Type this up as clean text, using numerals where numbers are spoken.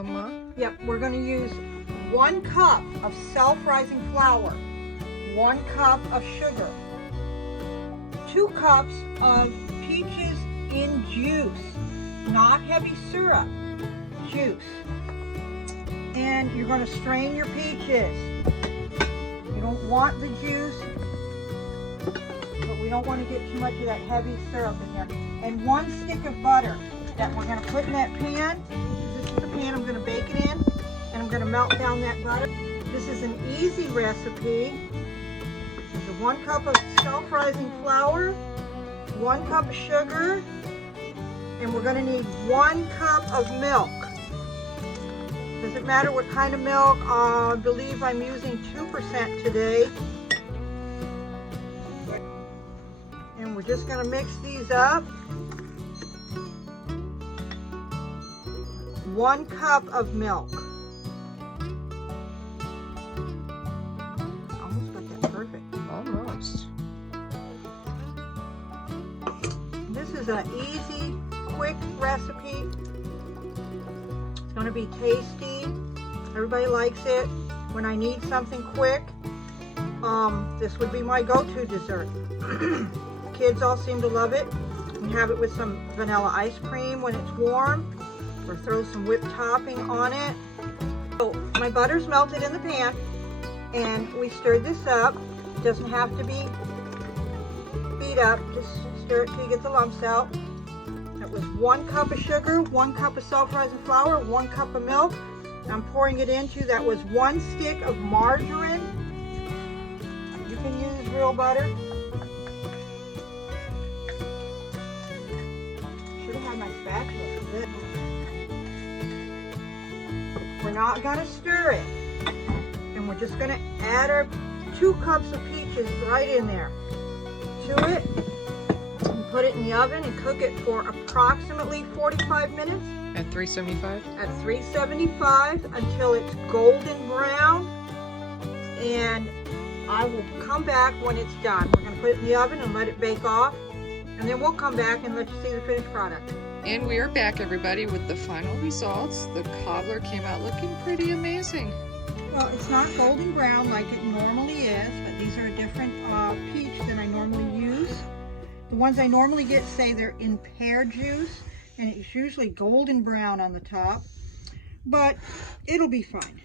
Yep, we're going to use 1 cup of self-rising flour, 1 cup of sugar, 2 cups of peaches in juice, not heavy syrup, juice. And you're going to strain your peaches. You don't want the juice, but we don't want to get too much of that heavy syrup in there. And 1 stick of butter that we're going to put in that pan. This is the pan I'm going to bake it in, and I'm going to melt down that butter. This is an easy recipe. This is 1 cup of self-rising flour, 1 cup of sugar, and we're going to need 1 cup of milk. Doesn't matter what kind of milk. I believe I'm using 2% today. And we're just going to mix these up. 1 cup of milk. Almost got that perfect. Almost. This is an easy, quick recipe. It's going to be tasty. Everybody likes it. When I need something quick, this would be my go-to dessert. The kids all seem to love it. We have it with some vanilla ice cream when it's warm, or throw some whipped topping on it. So my butter's melted in the pan, and we stirred this up. It doesn't have to be beat up. Just stir it till you get the lumps out. That was 1 cup of sugar, 1 cup of self-rising flour, 1 cup of milk. I'm pouring it into, that was 1 stick of margarine. You can use real butter. Should have had my spatula for this. We're not going to stir it. And we're just going to add our 2 cups of peaches right in there to it. Put it in the oven and cook it for approximately 45 minutes. At 375? At 375 until it's golden brown. And I will come back when it's done. We're going to put it in the oven and let it bake off. And then we'll come back and let you see the finished product. And we are back, everybody, with the final results. The cobbler came out looking pretty amazing. Well, it's not golden brown like it normally is, but these are a different peach than I normally use. The ones I normally get say they're in pear juice, and it's usually golden brown on the top, but it'll be fine.